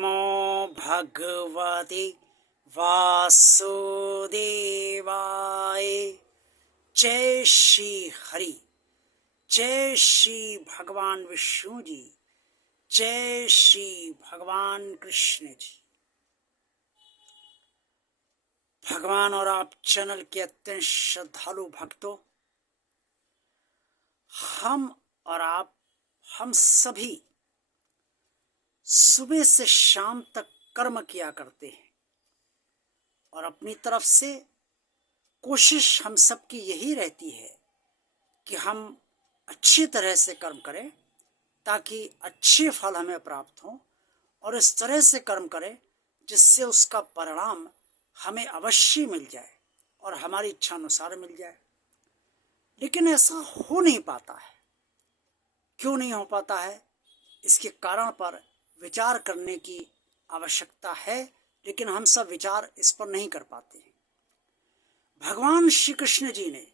नमो भगवते वासुदेवाय। जय श्री हरि, जय श्री भगवान विष्णु जी, जय श्री भगवान कृष्ण जी। भगवान और आप चैनल के अत्यंत श्रद्धालु भक्तों, हम और आप, हम सभी सुबह से शाम तक कर्म किया करते हैं और अपनी तरफ से कोशिश हम सबकी यही रहती है कि हम अच्छी तरह से कर्म करें ताकि अच्छे फल हमें प्राप्त हों, और इस तरह से कर्म करें जिससे उसका परिणाम हमें अवश्य मिल जाए और हमारी इच्छा अनुसार मिल जाए। लेकिन ऐसा हो नहीं पाता है। क्यों नहीं हो पाता है? इसके कारण पर विचार करने की आवश्यकता है, लेकिन हम सब विचार इस पर नहीं कर पाते हैं। भगवान श्री कृष्ण जी ने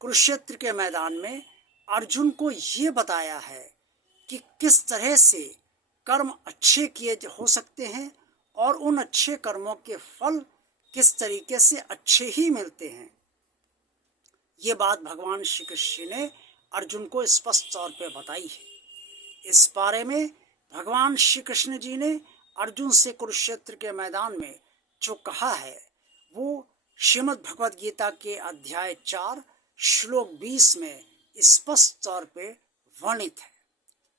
कुरुक्षेत्र के मैदान में अर्जुन को ये बताया है कि किस तरह से कर्म अच्छे किए हो सकते हैं और उन अच्छे कर्मों के फल किस तरीके से अच्छे ही मिलते हैं। ये बात भगवान श्री कृष्ण ने अर्जुन को स्पष्ट तौर पे बताई है। इस बारे में भगवान श्री कृष्ण जी ने अर्जुन से कुरुक्षेत्र के मैदान में जो कहा है वो श्रीमद् भगवद गीता के अध्याय 4 श्लोक 20 में स्पष्ट तौर पे वर्णित है।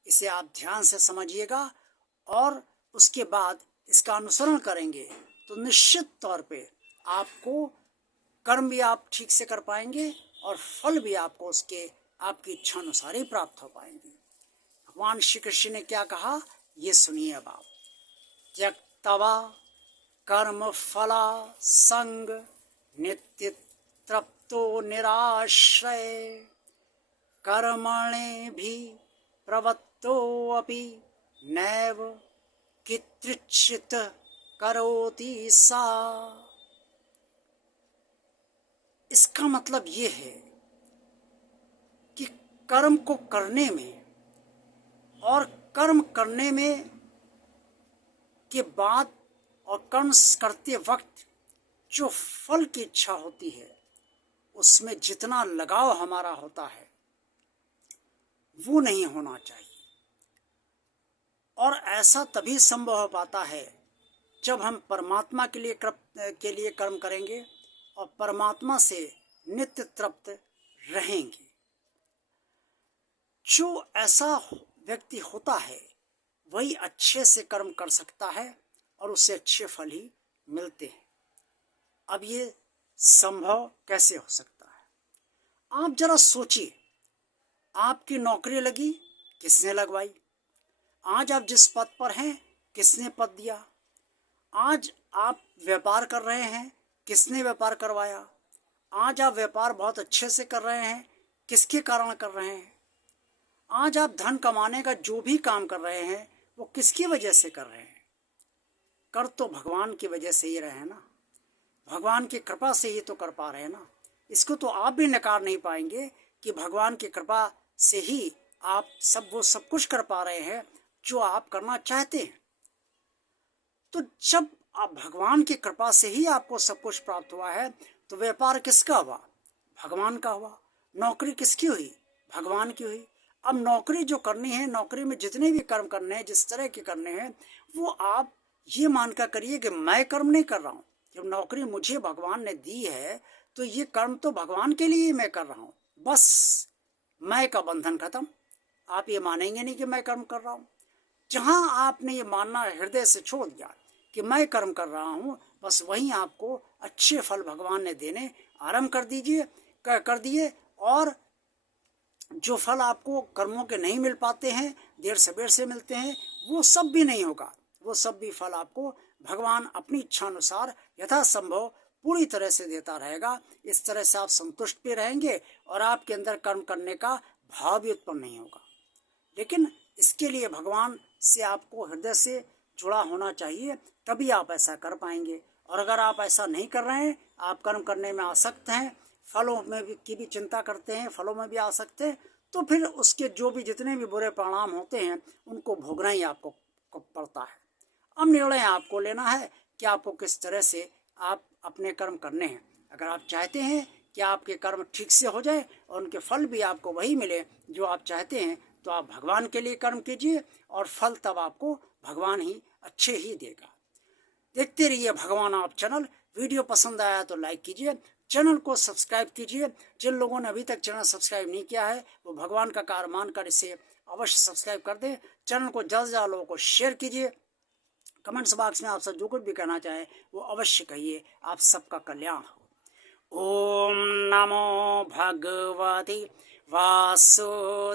इसे आप ध्यान से समझिएगा और उसके बाद इसका अनुसरण करेंगे तो निश्चित तौर पे आपको कर्म भी आप ठीक से कर पाएंगे और फल भी आपको उसके आपकी इच्छा अनुसार ही प्राप्त हो पाएंगे। भगवान श्री कृष्ण ने क्या कहा ये सुनिए अब आप। त्यक्त्वा कर्म फला संग नित्य तृप्तो निराश्रय कर्मणे भी प्रवत्तो अपि नैव किञ्चित् करोति सा। इसका मतलब ये है कि कर्म को करने में और कर्म करने में के बाद और कर्म करते वक्त जो फल की इच्छा होती है उसमें जितना लगाव हमारा होता है वो नहीं होना चाहिए। और ऐसा तभी संभव हो पाता है जब हम परमात्मा के लिए कर्म करेंगे और परमात्मा से नित्य तृप्त रहेंगे। जो ऐसा व्यक्ति होता है वही अच्छे से कर्म कर सकता है और उससे अच्छे फल ही मिलते हैं। अब ये संभव कैसे हो सकता है? आप जरा सोचिए, आपकी नौकरी लगी, किसने लगवाई? आज आप जिस पद पर हैं किसने पद दिया? आज आप व्यापार कर रहे हैं, किसने व्यापार करवाया? आज आप व्यापार बहुत अच्छे से कर रहे हैं, किसके कारण कर रहे हैं? आज आप धन कमाने का जो भी काम कर रहे हैं वो किसकी वजह से कर रहे हैं? कर तो भगवान की वजह से ही रहे हैं ना, भगवान की कृपा से ही तो कर पा रहे हैं ना। इसको तो आप भी नकार नहीं पाएंगे कि भगवान की कृपा से ही आप वो सब कुछ कर पा रहे हैं जो आप करना चाहते हैं। तो जब आप भगवान की कृपा से ही आपको सब कुछ प्राप्त हुआ है तो व्यापार किसका हुआ? भगवान का हुआ। नौकरी किसकी हुई? भगवान की हुई। अब नौकरी जो करनी है, नौकरी में जितने भी कर्म करने हैं, जिस तरह के करने हैं, वो आप ये मानकर करिए कि मैं कर्म नहीं कर रहा हूँ। जब नौकरी मुझे भगवान ने दी है तो ये कर्म तो भगवान के लिए ही मैं कर रहा हूँ। बस मैं का बंधन खत्म। आप ये मानेंगे नहीं कि मैं कर्म कर रहा हूँ। जहाँ आपने ये मानना हृदय से छोड़ दिया कि मैं कर्म कर रहा हूँ, बस वहीं आपको अच्छे फल भगवान ने देने आरंभ कर दिए। और जो फल आपको कर्मों के नहीं मिल पाते हैं, देर सबेर से मिलते हैं, वो सब भी नहीं होगा। वो सब भी फल आपको भगवान अपनी इच्छा अनुसार यथासंभव पूरी तरह से देता रहेगा। इस तरह से आप संतुष्ट भी रहेंगे और आपके अंदर कर्म करने का भाव भी उत्पन्न नहीं होगा। लेकिन इसके लिए भगवान से आपको हृदय से जुड़ा होना चाहिए, तभी आप ऐसा कर पाएंगे। और अगर आप ऐसा नहीं कर रहे हैं, आप कर्म करने में आसक्त हैं, फलों में भी की भी चिंता करते हैं, फलों में भी आसक्त हैं, तो फिर उसके जो भी जितने भी बुरे परिणाम होते हैं उनको भोगना ही आपको पड़ता है। अब निर्णय आपको लेना है कि आपको किस तरह से आप अपने कर्म करने हैं। अगर आप चाहते हैं कि आपके कर्म ठीक से हो जाए और उनके फल भी आपको वही मिले जो आप चाहते हैं, तो आप भगवान के लिए कर्म कीजिए और फल तब आपको भगवान ही अच्छे ही देगा। देखते रहिए भगवान आप चैनल। वीडियो पसंद आया तो लाइक कीजिए, चैनल को सब्सक्राइब कीजिए। जिन लोगों ने अभी तक चैनल सब्सक्राइब नहीं किया है वो भगवान का कार्य मानकर इसे अवश्य सब्सक्राइब कर दें। चैनल को ज़्यादा से ज़्यादा लोगों को शेयर कीजिए। कमेंट्स बॉक्स में आप सब जो कुछ भी कहना चाहें वो अवश्य कहिए। आप सबका कल्याण हो। ओम नमो भगवते वासुदेवाय।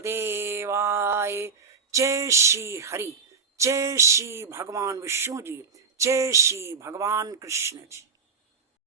जय श्री हरि, जय श्री भगवान विष्णु जी, जय श्री भगवान कृष्ण जी।